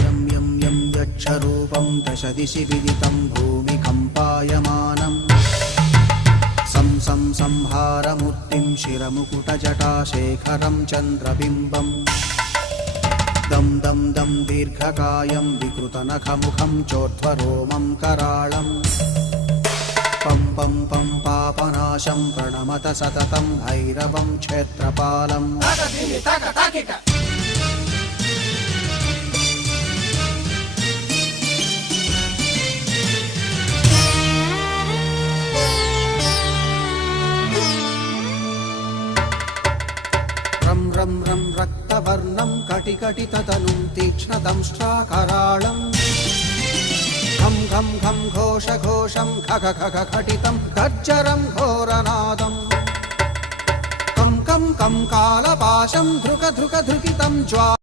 यं यं यं यक्षरूपं दशदिशि विदितं भूमिकम्पायमानं सं संहारमूर्तिं शिरमुकुटजटाशेखरं चन्द्रबिम्बं दं दं दं दीर्घकायं विकृतनखमुखं चोर्ध्वरोमं कराळं पं पं पं पापनाशं प्रणमत सततं भैरवं क्षेत्रपालं रं रं रं रक्तवर्णं कटिकटिततनुं तीक्ष्णदंष्ट्राकराळं घं घं घं घोषघोषं खग खग खटितं गर्जरं घोरनादं कं कं कं कालपाशं धृक धृक धृकितं ज्वा